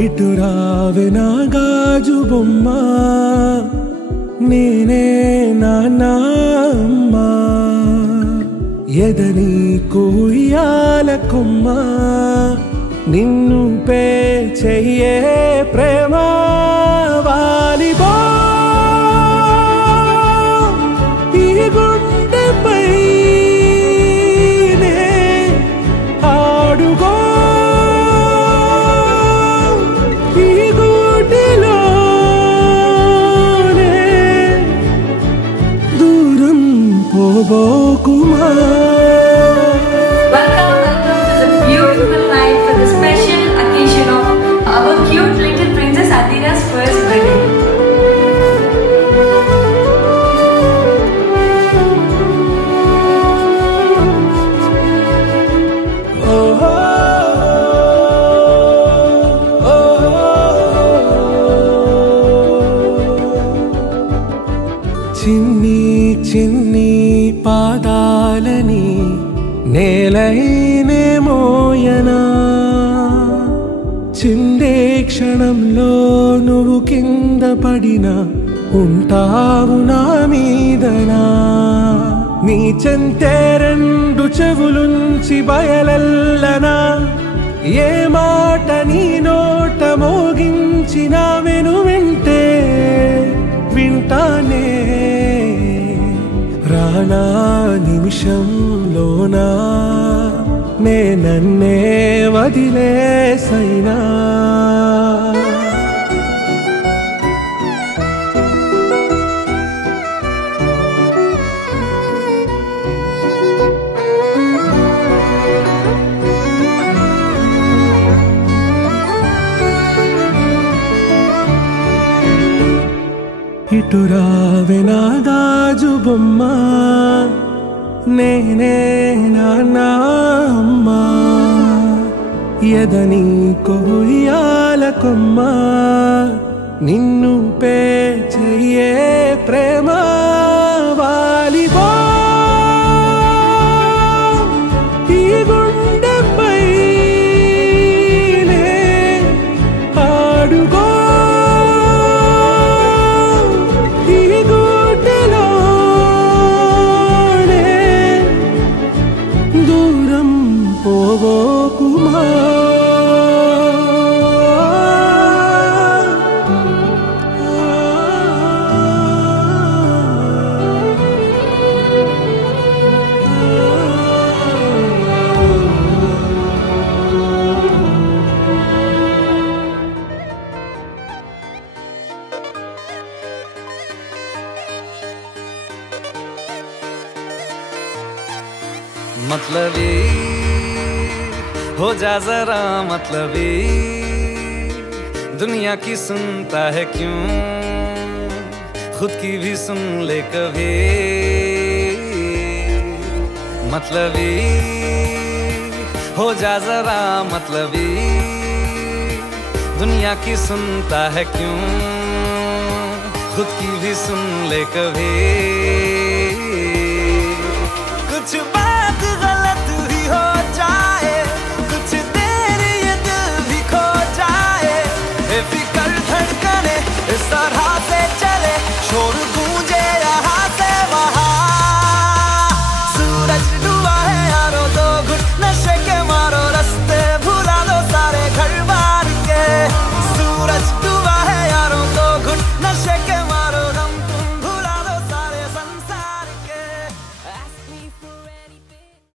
ఇటు రావే నా గాజు బొమ్మ నేనే నాన్న అమ్మ ఎదని కుయ్యాల కొమ్మ నిన్ను పే చెయ్యే ప్రేమ వాలిబా ఈ గుండెపై నే ఆడుగో ఈ గుడిలోనే దూరం పోబోకుమా. చిన్ని చిన్ని పాదాలని నేలైనే మోయనా చిందే క్షణంలో నువ్వు కింద పడినా ఉంటావు నా మీదనా నీ చెంతే రెండు చెవులుంచి బయలల్లనా ఏ మాట నీ నోట మోగించిన వెను వింటే వింటానే రానా నిమిషంలోనా నే నన్నే వదిలేసైనా ఇటు రావే నా గాజు బొమ్మ నేనే నాన్న అమ్మ ఎదని కొయ్యాల కొమ్మ నిన్ను పే చెయ్యే ప్రేమ వాలిబా ఈ గుండెపై నే ఆడుగో పోబోకుమా. मतलबी हो जा जरा मतलबी दुनिया की सुनता है क्यों खुद की भी सुन ले कभी मतलबी हो जा जरा मतलबी दुनिया की सुनता है क्यों खुद की भी सुन ले कभी कुछ बात गलत भी हो जाए कुछ देर ये दिल भी खो जाए बेफिक्र धड़कने इस तरह से चले शोर